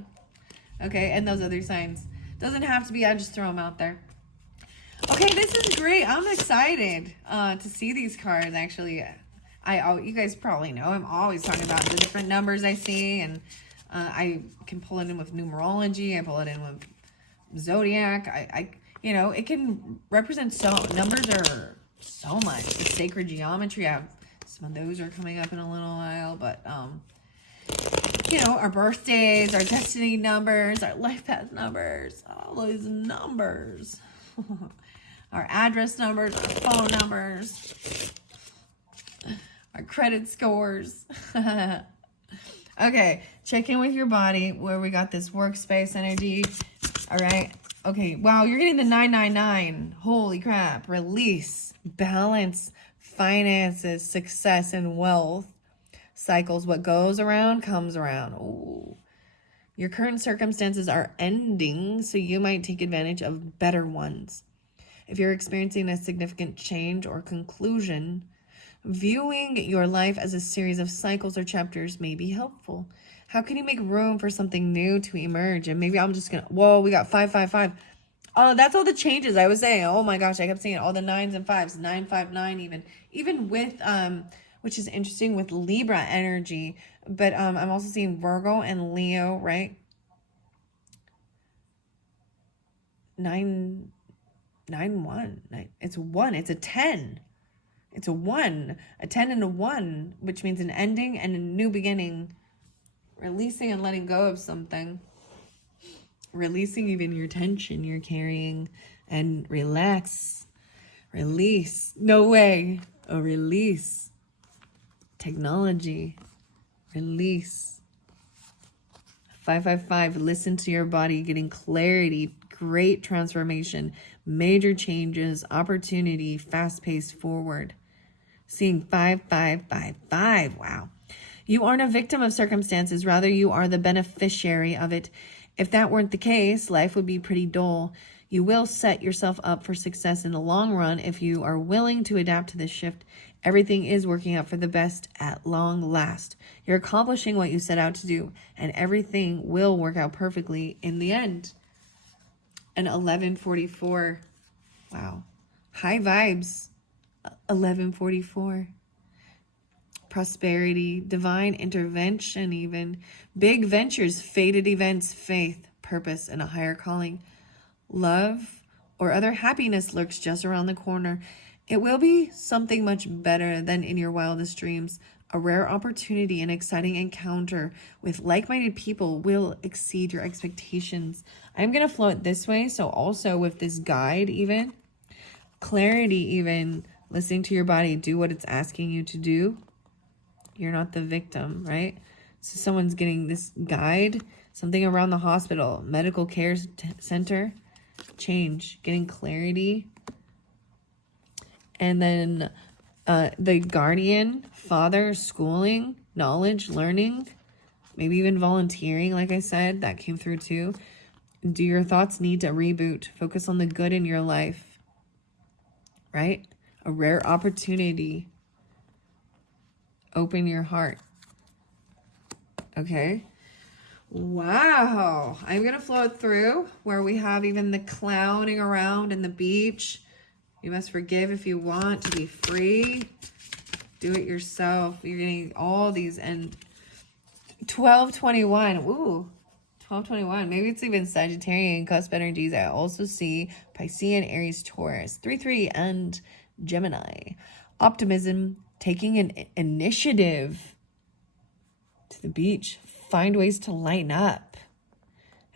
Okay, and those other signs. Doesn't have to be, I just throw them out there. Okay, this is great. I'm excited to see these cards, actually. You guys probably know I'm always talking about the different numbers I see, and I can pull it in with numerology. I pull it in with zodiac. It can represent numbers are so much. The sacred geometry, some of those are coming up in a little while, but our birthdays, our destiny numbers, our life path numbers, all those numbers. Our address numbers, our phone numbers, our credit scores. Okay, check in with your body where we got this workspace energy. All right. Okay, wow, you're getting the 999. Holy crap. Release, balance, finances, success, and wealth. Cycles. What goes around comes around. Ooh. Your current circumstances are ending, so you might take advantage of better ones. If you're experiencing a significant change or conclusion, viewing your life as a series of cycles or chapters may be helpful. How can you make room for something new to emerge? And maybe I'm just going to, whoa, we got 555. Oh, that's all the changes I was saying. Oh my gosh, I kept saying all the 9s and 5s, 959 even with, which is interesting with Libra energy. But I'm also seeing Virgo and Leo, right? 9, 1. It's 1. It's a 10. It's a 1. A 10 and a 1, which means an ending and a new beginning. Releasing and letting go of something. Releasing even your tension you're carrying. And relax. Release. No way. A release. Technology. Release. 555. Listen to your body. Getting clarity. Great transformation. Major changes. Opportunity. Fast-paced forward. Seeing 5555. Wow. You aren't a victim of circumstances. Rather, you are the beneficiary of it. If that weren't the case, life would be pretty dull. You will set yourself up for success in the long run if you are willing to adapt to this shift. Everything is working out for the best at long last. You're accomplishing what you set out to do, and everything will work out perfectly in the end. And 1144. Wow. High vibes. 1144. Prosperity, divine intervention even. Big ventures, fated events, faith, purpose, and a higher calling. Love or other happiness lurks just around the corner. It will be something much better than in your wildest dreams. A rare opportunity, an exciting encounter with like-minded people will exceed your expectations. I'm going to flow it this way. So also with this guide even, clarity even, listening to your body, do what it's asking you to do. You're not the victim, right? So someone's getting this guide, something around the hospital, medical care center, change, getting clarity. And then the guardian, father, schooling, knowledge, learning, maybe even volunteering, like I said, that came through too. Do your thoughts need to reboot? Focus on the good in your life, right? A rare opportunity. Open your heart. Okay. Wow. I'm going to flow it through where we have even the clowning around in the beach. You must forgive if you want to be free. Do it yourself. You're getting all these. And 1221. Ooh. 1221. Maybe it's even Sagittarian cusp energies. I also see Piscean, Aries, Taurus. 3-3 and Gemini. Optimism. Taking an initiative to the beach. Find ways to lighten up.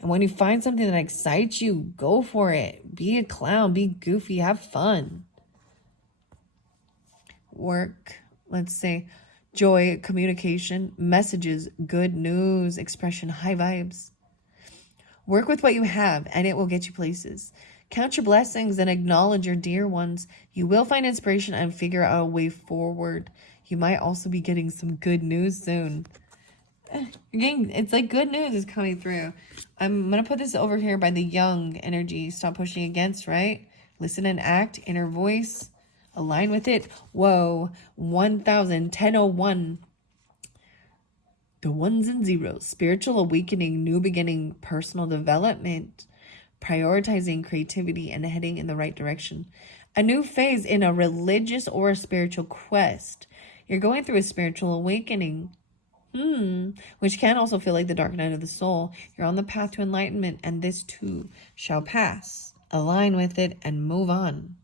And when you find something that excites you, go for it. Be a clown. Be goofy. Have fun. Work. Let's say joy, communication, messages, good news, expression, high vibes. Work with what you have and it will get you places. Count your blessings and acknowledge your dear ones. You will find inspiration and figure out a way forward. You might also be getting some good news soon. You're getting, it's like good news is coming through. I'm going to put this over here by the young energy. Stop pushing against, right? Listen and act, inner voice. Align with it. Whoa, 1001. The ones and zeros. Spiritual awakening, new beginning, personal development. Prioritizing creativity and heading in the right direction. A new phase in a religious or a spiritual quest. You're going through a spiritual awakening. Which can also feel like the dark night of the soul. You're on the path to enlightenment, and this too shall pass. Align with it and move on.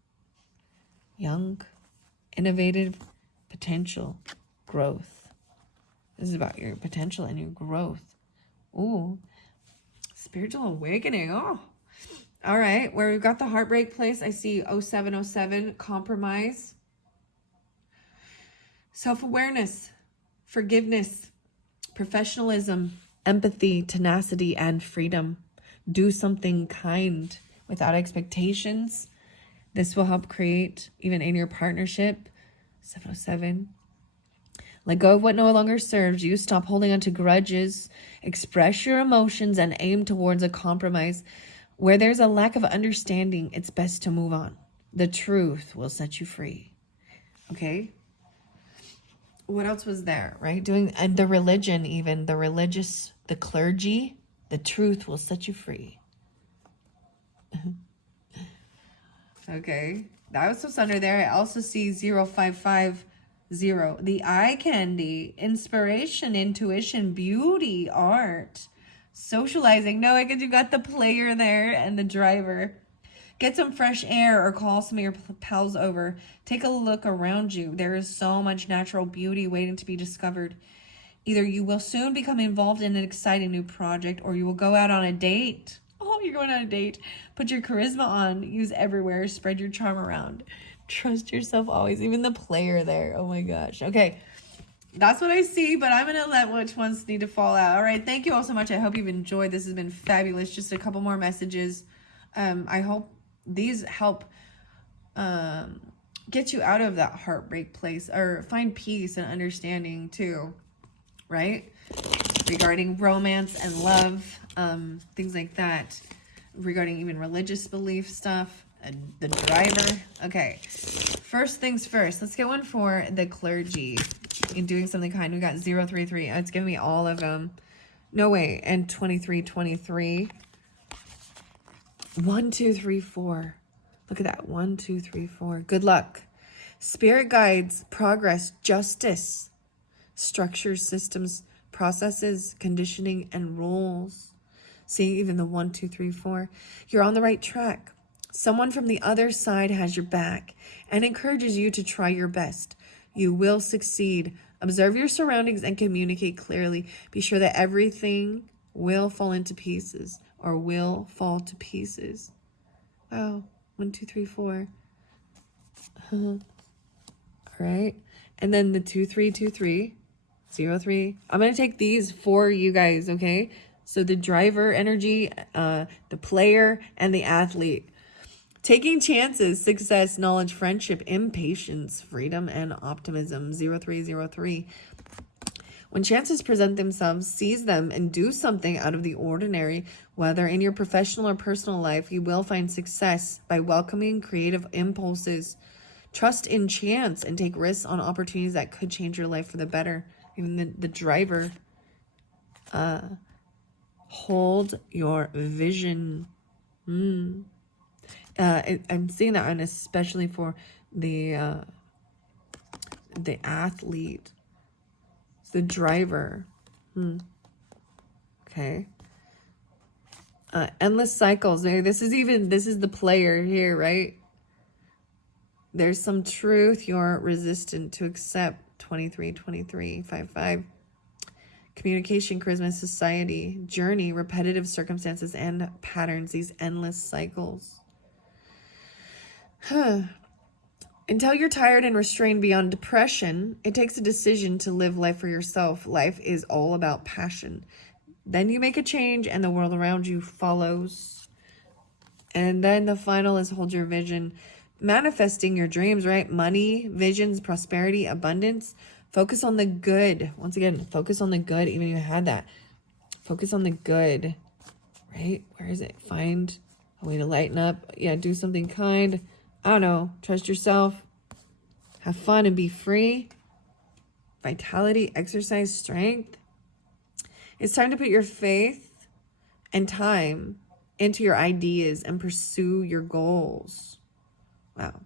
Young, innovative, potential, growth. This is about your potential and your growth. Ooh, spiritual awakening. Oh, all right. Where we've got the heartbreak place, I see 0707, compromise, self-awareness, forgiveness, professionalism, empathy, tenacity, and freedom. Do something kind without expectations. This will help create, even in your partnership. 707. Let go of what no longer serves you. Stop holding on to grudges. Express your emotions and aim towards a compromise. Where there's a lack of understanding, it's best to move on. The truth will set you free. Okay? What else was there, right? And the religion, even the religious, the clergy, the truth will set you free. Okay, that was what's under there. I also see 0550, the eye candy, inspiration, intuition, beauty, art, socializing. No, because you got the player there and the driver. Get some fresh air or call some of your pals over. Take a look around you. There is so much natural beauty waiting to be discovered. Either you will soon become involved in an exciting new project, or you will go out on a date. Oh, you're going on a date. Put your charisma on. Use everywhere. Spread your charm around. Trust yourself always. Even the player there. Oh my gosh. Okay. That's what I see, but I'm going to let which ones need to fall out. All right. Thank you all so much. I hope you've enjoyed. This has been fabulous. Just a couple more messages. I hope these help get you out of that heartbreak place, or find peace and understanding too, right? Regarding romance and love, things like that. Regarding even religious belief stuff, and the driver. Okay, first things first. Let's get one for the clergy in doing something kind. We got 033. It's giving me all of them. No way. And 2323. 1, 2, 3, 4. Look at that. 1, 2, 3, 4. Good luck. Spirit guides, progress, justice, structures, systems, processes, conditioning, and rules. See, even the 1, 2, 3, 4. You're on the right track. Someone from the other side has your back and encourages you to try your best. You will succeed. Observe your surroundings and communicate clearly. Be sure that everything will fall into pieces, or will fall to pieces. Wow. 1, 2, 3, 4. All right. And then the 2, 3, 2, 3, 0, 3. I'm going to take these for you guys, okay? So the driver energy, the player, and the athlete. Taking chances, success, knowledge, friendship, impatience, freedom, and optimism. 0303. When chances present themselves, seize them and do something out of the ordinary. Whether in your professional or personal life, you will find success by welcoming creative impulses. Trust in chance and take risks on opportunities that could change your life for the better. Even the driver. Hold your vision. I'm seeing that, and especially for the athlete. The driver. Okay. Endless cycles. This is the player here, right? There's some truth you're resistant to accept. 232355. Communication, charisma, society, journey, repetitive circumstances, and patterns. These endless cycles. Until you're tired and restrained beyond depression, it takes a decision to live life for yourself. Life is all about passion. Then you make a change and the world around you follows. And then the final is hold your vision. Manifesting your dreams, right? Money, visions, prosperity, abundance. Focus on the good. Once again, focus on the good. Even if you had that. Focus on the good, right? Where is it? Find a way to lighten up. Yeah, do something kind. I don't know. Trust yourself. Have fun and be free. Vitality, exercise, strength. It's time to put your faith and time into your ideas and pursue your goals. Wow.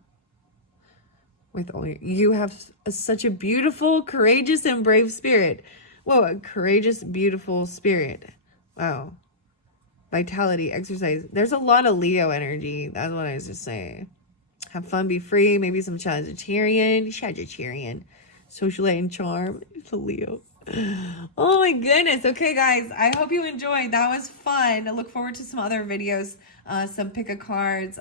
With all you have such a beautiful, courageous, and brave spirit. Whoa, a courageous, beautiful spirit. Wow. Vitality, exercise. There's a lot of Leo energy. That's what I was just saying. Have fun, be free. Maybe some Sagittarian. Socialite and charm. It's a Leo. Oh my goodness. Okay, guys. I hope you enjoyed. That was fun. I look forward to some other videos. Some pick a cards.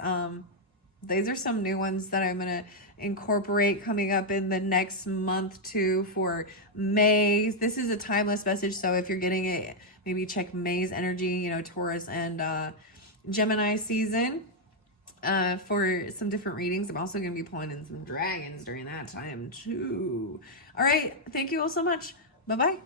These are some new ones that I'm going to incorporate coming up in the next month too for May. This is a timeless message. So if you're getting it, maybe check May's energy, you know, Taurus and Gemini season for some different readings. I'm also going to be pulling in some dragons during that time too. All right. Thank you all so much. Bye-bye.